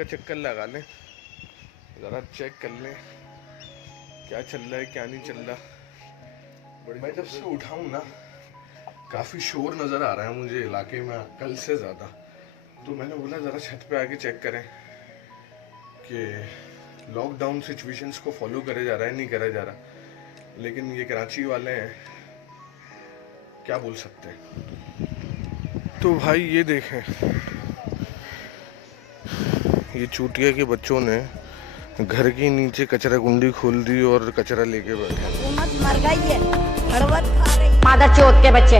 का चक्कर लगा लें, ज़रा चेक कर लें क्या चल रहा है क्या नहीं चल रहा। मैं जब से उठा हूँ ना काफ़ी शोर नज़र आ रहा है मुझे इलाके में कल से ज़्यादा, तो मैंने बोला ज़रा छत पे आके चेक करें कि लॉकडाउन सिचुएशंस को फॉलो करे जा रहा है नहीं करा जा रहा। लेकिन ये कराची वाले हैं, क्या बोल सकते हैं। तो भाई ये देखें, ये चूतिया के बच्चों ने घर के नीचे कचरा कुंडी खोल दी और कचरा लेके बैठे। हुकूमत मर गई है, हड़वत खा रही है। मादर चोद के बच्चे,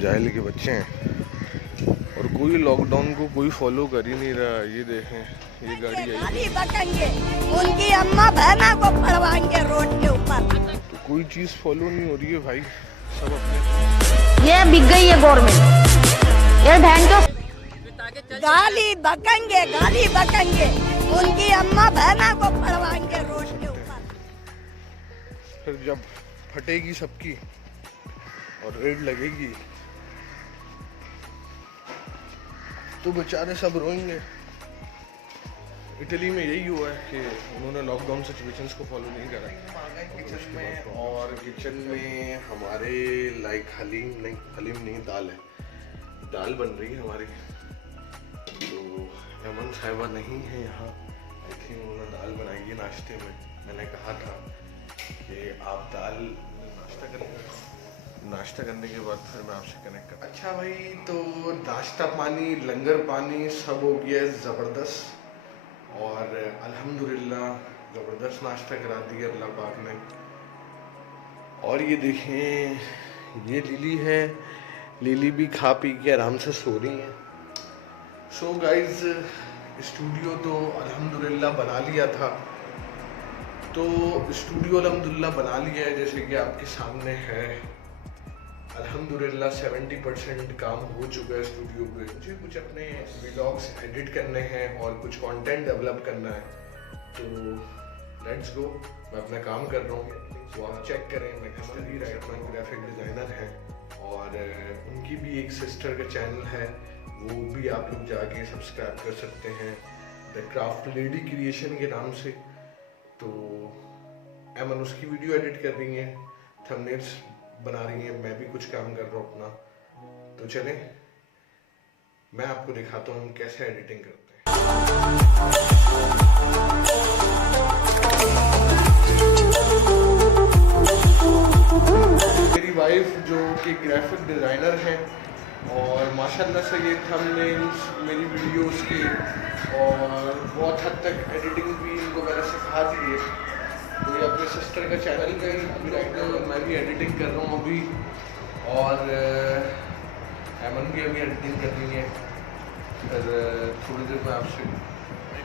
जाहिल के बच्चे हैं और कोई लॉकडाउन को कोई फॉलो कर ही नहीं रहा। ये देखें ये गाड़ी आई, गाली बकेंगे, उनकी अम्मा बहना को पड़वाएंगे रोड के ऊपर। तो कोई चीज़ फॉलो नहीं हो रही है भाई, सब अपने। ये बिक गई है गवर्नमेंट, ये बहन को गाली बकेंगे, उनकी अम्मा बहना को पड़वाएंगे रोड के ऊपर। फिर जब फटेगी सबकी और रेड लगेगी तो बेचारे सब रोएंगे। इटली में यही हुआ है कि उन्होंने लॉकडाउन सिचुएशंस को फॉलो नहीं करा। किचन में और किचन में हमारे लाइक हलीम नहीं दाल है, दाल बन रही है हमारी। तो अमन साहिबा नहीं है यहाँ, आई थिंक उन्होंने दाल बनाई है नाश्ते में। मैंने कहा था कि आप दाल नाश्ता करेंगे, नाश्ता करने के बाद फिर मैं आपसे कनेक्ट कर। अच्छा भाई, तो नाश्ता पानी लंगर पानी सब हो गया ज़बरदस्त और अल्हम्दुलिल्लाह ज़बरदस्त नाश्ता करा दिया अल्लाह पाक ने। और ये देखें ये लिली है, लिली भी खा पी के आराम से सो रही हैं। सो गाइज स्टूडियो तो अल्हम्दुलिल्लाह बना लिया था, तो स्टूडियो अल्हम्दुलिल्लाह बना लिया है जैसे कि आपके सामने है। अल्हम्दुलिल्लाह 70% काम हो चुका है स्टूडियो पे। मुझे कुछ अपने व्लॉग्स एडिट करने हैं और कुछ कंटेंट डेवलप करना है, तो लेट्स गो। मैं अपना काम कर रहा हूँ, तो आप चेक करें। मैं कस्टडी राइटर ग्राफिक डिज़ाइनर हैं और उनकी भी एक सिस्टर का चैनल है, वो भी आप लोग जाके सब्सक्राइब कर सकते हैं, द क्राफ्ट लेडी क्रिएशन के नाम से। तो एमन उसकी वीडियो एडिट कर रही हैं, थंबनेल्स बना रही हैं, मैं भी कुछ काम कर रहा हूँ अपना। तो चलें मैं आपको दिखाता हूँ हम कैसे एडिटिंग करते हैं। मेरी वाइफ जो कि ग्राफिक डिज़ाइनर हैं और माशाल्लाह से ये थंबनेल्स मेरी वीडियोस की और बहुत हद तक एडिटिंग भी इनको मैंने सिखा दी है। तो ये अपने सिस्टर का चैनल का ही अभी राइट मैं भी एडिटिंग कर रहा हूँ अभी, और एमन भी अभी एडिटिंग कर रही है। फिर थोड़ी देर में आपसे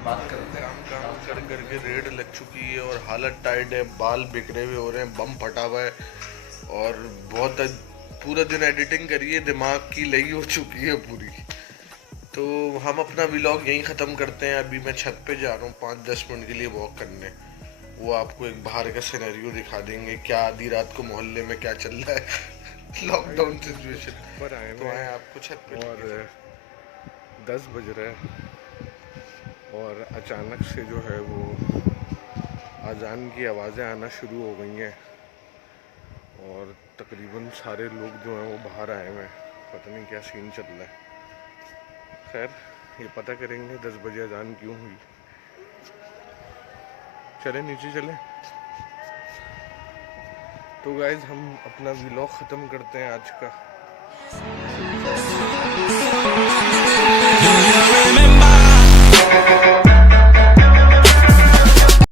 बात करते हैं। काम कर करके रेड लग चुकी है और हालत टाइट है, बाल बिखरे हुए हो रहे हैं, बम फटा हुआ है और बहुत पूरा दिन एडिटिंग करिए, दिमाग की लई हो चुकी है पूरी। तो हम अपना व्लॉग यहीं ख़त्म करते हैं। अभी मैं छत पे जा रहा हूँ 5-10 मिनट के लिए वॉक करने, वो आपको एक बाहर का सिनेरियो दिखा देंगे क्या आधी रात को मोहल्ले में क्या चल रहा है लॉकडाउन सिचुएशन पर आए। तो आए आपको छत पे और 10 बज रहा है और अचानक से जो है वो अजान की आवाज़ें आना शुरू हो गई हैं और तकरीबन सारे लोग जो हैं वो बाहर आए हुए हैं। पता नहीं क्या सीन चल रहा है। खैर ये पता करेंगे 10 बजे अजान क्यों हुई। चले नीचे चले। तो गाइज हम अपना व्लॉग ख़त्म करते हैं आज का।